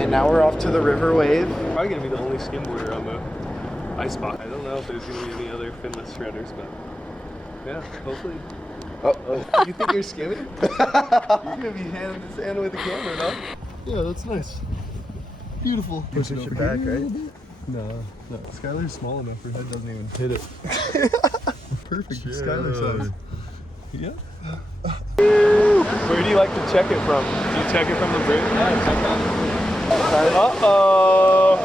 And now we're off to the river wave. Probably gonna be the only skimboarder on the Eisbach. I don't know if there's gonna be any other finless shredders, but yeah, hopefully. Oh, you think you're skimming? You're gonna be hand in hand with the camera, no? Yeah, that's nice. Beautiful. Push it back, right? No. Skylar's small enough, her head doesn't even hit it. Perfect. Sure. Skylar size. Yeah. Where do you like to check it from? Do you check it from the bridge? Yeah, check that. Uh-oh.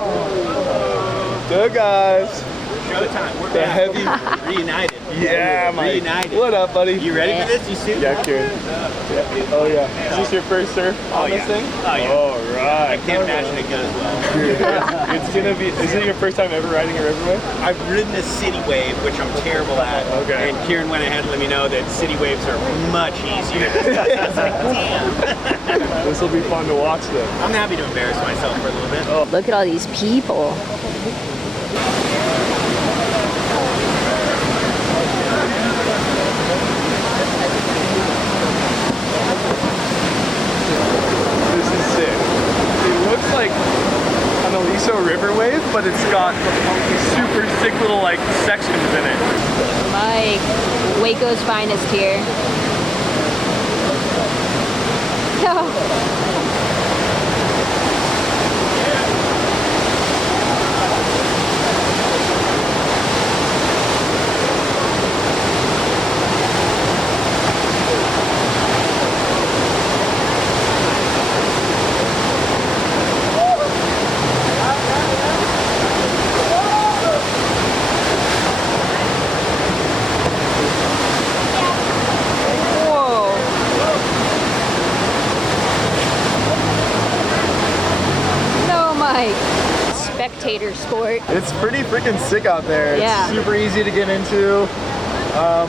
Good guys. Showtime. We're the heavy. Reunited. Yeah, Mike. Reunited. What up, buddy? You ready for this? You see? Yeah, Kieran. Yeah. Oh, yeah. Is this your first surf on this thing? Oh, yeah. All right. I can't imagine it goes well. It's gonna be. Is it your first time ever riding a riverway? I've ridden a city wave, which I'm terrible at. Okay. And Kieran went ahead and let me know that city waves are much easier. I was like, damn. This will be fun to watch then. I'm happy to embarrass myself for a little bit. Oh. Look at all these people. This is sick. It looks like an Aliso river wave, but it's got super sick little like sections in it. Mike, Waco's finest here. Spectator sport. It's pretty freaking sick out there. Yeah. It's super easy to get into.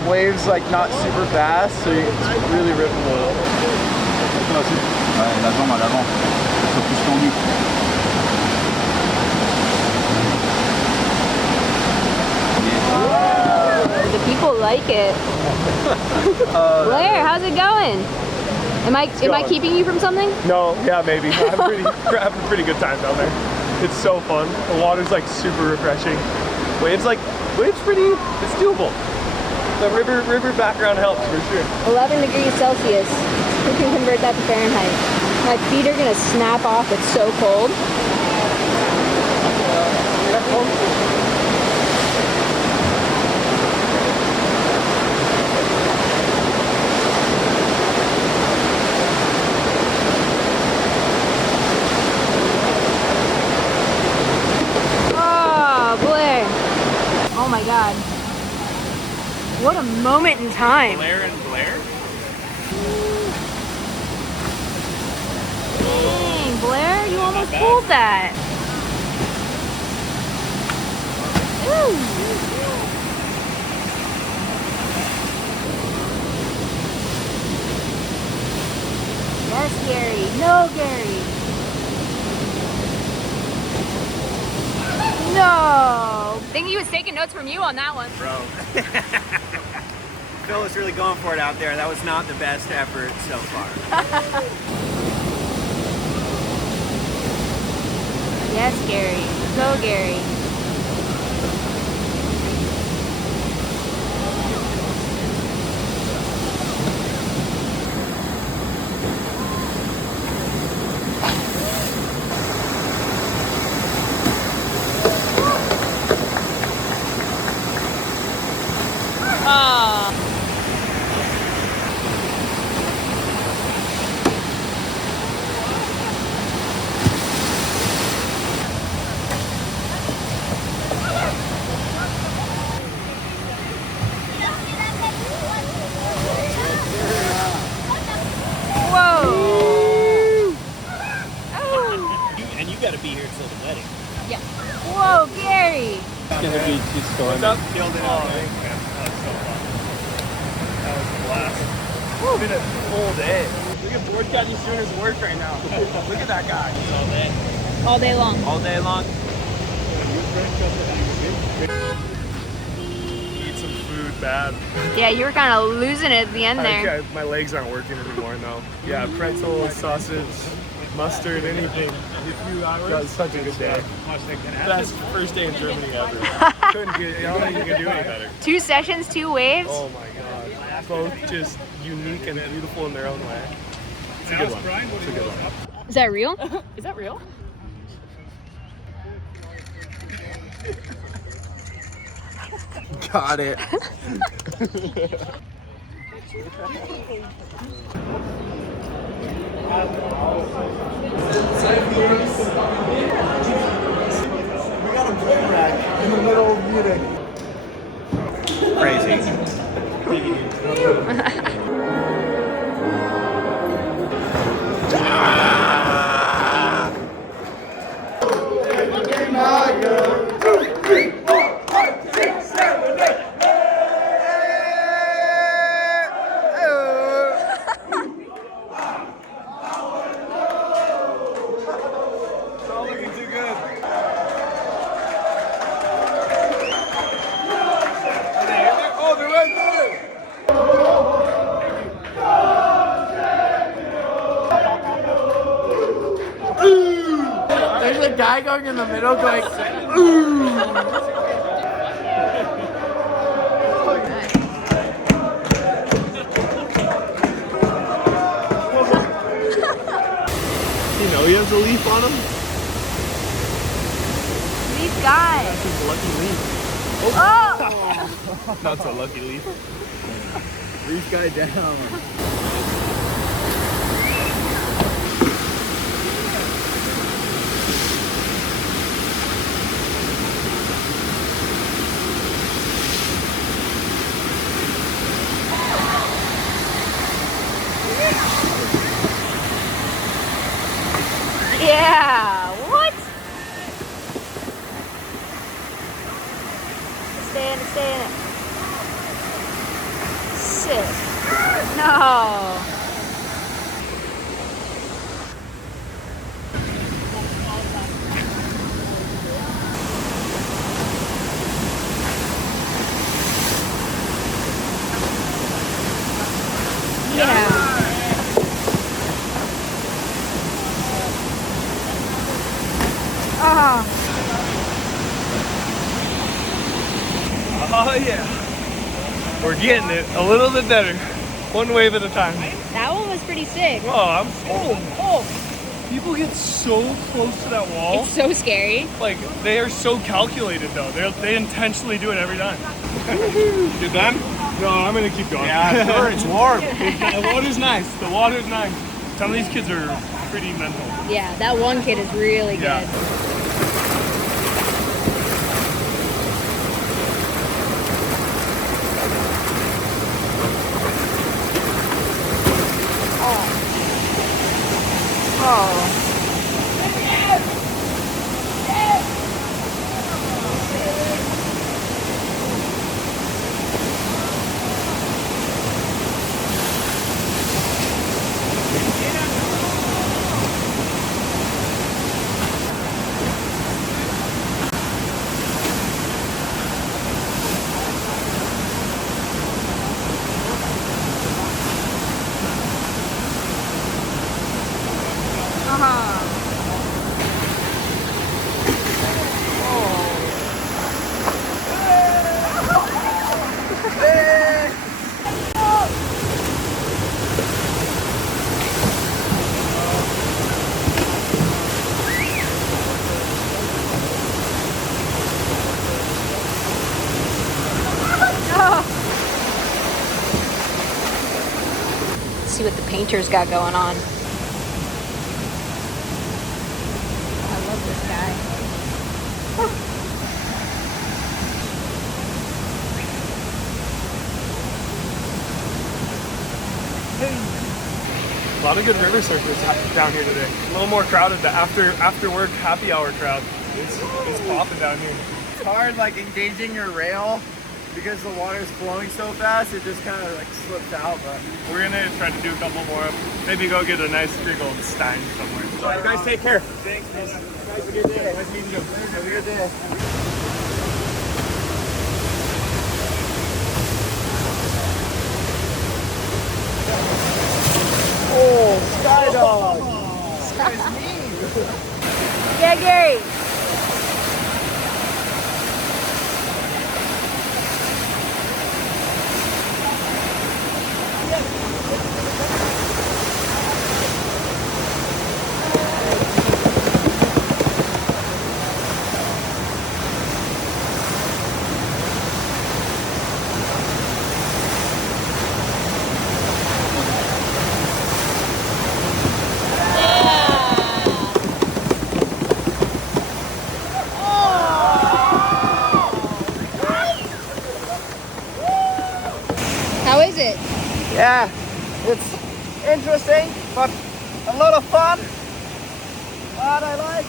Waves like not super fast, so it's really rippable. Ouais, l'avant, à l'avant. Un peu plus tendu. The people like it. Blair, how's it going? Am I keeping you from something? No, yeah, maybe. I'm having a pretty good time down there. It's so fun. The water's like super refreshing. Waves pretty. It's doable. The river background helps for sure. 11 degrees Celsius. Who can convert that to Fahrenheit? My feet are gonna snap off. It's so cold. Oh, Blair. Oh my God. What a moment in time. Blair and Blair? Dang, Blair, you almost pulled that. Ooh. Yes, Gary. No, Gary. No. I think he was taking notes from you on that one. Bro. Phil was really going for it out there. That was not the best effort so far. Yes, Gary. Go, Gary. And you gotta be here till the wedding. Yeah. Whoa, Gary. It's gonna be too stormy. What's up? Killed it all, man. That was so fun. That was a blast. It's been a full day. Look at Board Captain Sooner's work right now. Look at that guy. All day. All day long. All day long. Need some food bad. Yeah, you were kind of losing it at the end there. My legs aren't working anymore, no. Yeah, pretzels, sausage, mustard, anything. That was such a good day. Best first day in Germany ever. Couldn't get, I don't think you could do any better. 2 sessions, 2 waves. Oh my god. Both just unique and beautiful in their own way. It's a good one. It's a good one. Is that real? Is that real? Got it. We got a bull rack in the middle of Munich. Crazy. There's a guy going in the middle going, ooh. You know he has a leaf on him? These guys. That's his lucky leaf. Oh! Not so lucky leaf. Reef guy down. Yeah, what? Stay in it, stay in it. Sick. No. Yeah. Oh. Oh yeah. We're getting it a little bit better. One wave at a time. That one was pretty sick. Oh, people get so close to that wall. It's so scary. Like, they are so calculated though. They intentionally do it every time. You done? No, I'm gonna keep going. Yeah, sure, it's warm. The water's nice. The water's nice. Some of these kids are pretty mental. Yeah, that one kid is really Yeah. good. Oh. See what the painter's got going on. I love this guy. A lot of good river surfers down here today. A little more crowded. The after work happy hour crowd. It's popping down here. It's hard like engaging your rail because the water's flowing so fast, it just kind of like slips out, but We're gonna try to do a couple more. Maybe go get a nice big old stein somewhere. So you guys take care. thanks, man. Have a good day. Nice meeting you. Have a good day. Oh, Skydog! Yeah, Gary. How is it? Yeah, it's interesting, but a lot of fun. But I like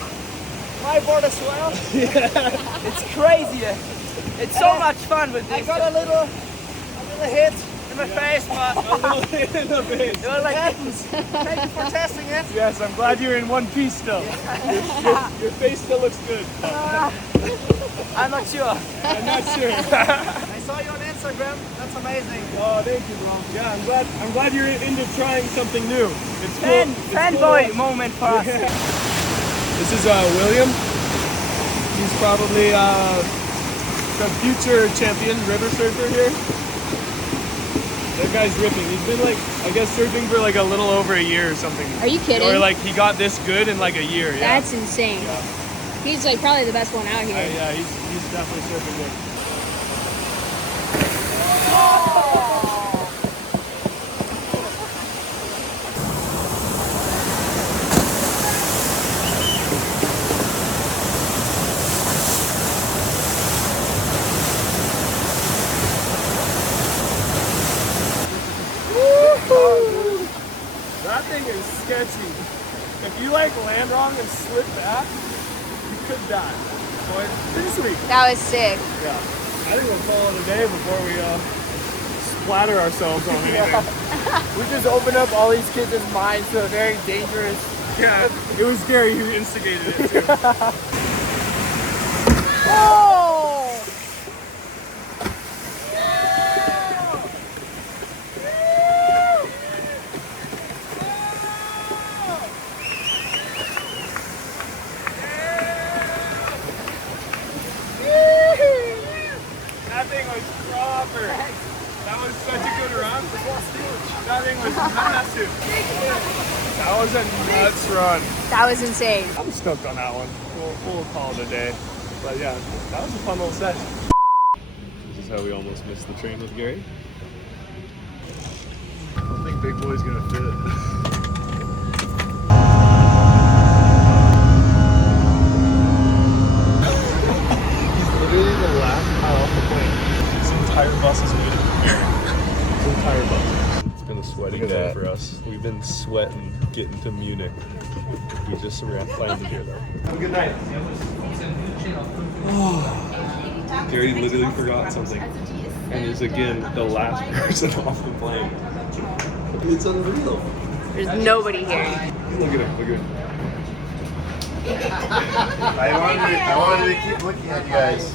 my board as well. It's crazy. It's so much fun with this. I got a little hit in my face, but A little hit in the face. it was like happens. Thank you for testing it. Yes, I'm glad you're in one piece still. Your face still looks good. I'm not sure. I'm not sure. I saw you on Instagram. That's amazing. Oh, thank you, bro. Yeah, I'm glad you're into trying something new. It's cool. It's Fanboy cool. moment for us. This is William. He's probably the future champion river surfer here. That guy's ripping. He's been like, I guess, surfing for like a little over a year or something. Are you kidding? Or like he got this good in like a year. Yeah. That's insane. Yeah. He's like probably the best one out here. Yeah, he's definitely surfing good. That thing is sketchy. If you like land wrong and slip back, you could die. So it's pretty sweet. That was sick. Yeah. I think we'll call it a day before we splatter ourselves on anything. We just opened up all these kids' minds to a very dangerous. Yeah, it was Gary who instigated it too. Oh! That thing was proper. That was such a good run. That thing was massive. That was a nuts run. That was insane. I'm stoked on that one. We'll call it a day. But yeah, that was a fun little session. This is how we almost missed the train with Gary. I don't think Big Boy's gonna fit. Literally the last pile off the plane. This entire bus is made of air. This entire bus. It's been a sweaty day for us. We've been sweating getting to Munich. We just landed here though. Have a good night. Gary literally forgot something. And is again the last person off the plane. It's unreal. There's nobody here. Look at him, look at him. I wanted to keep looking at you guys.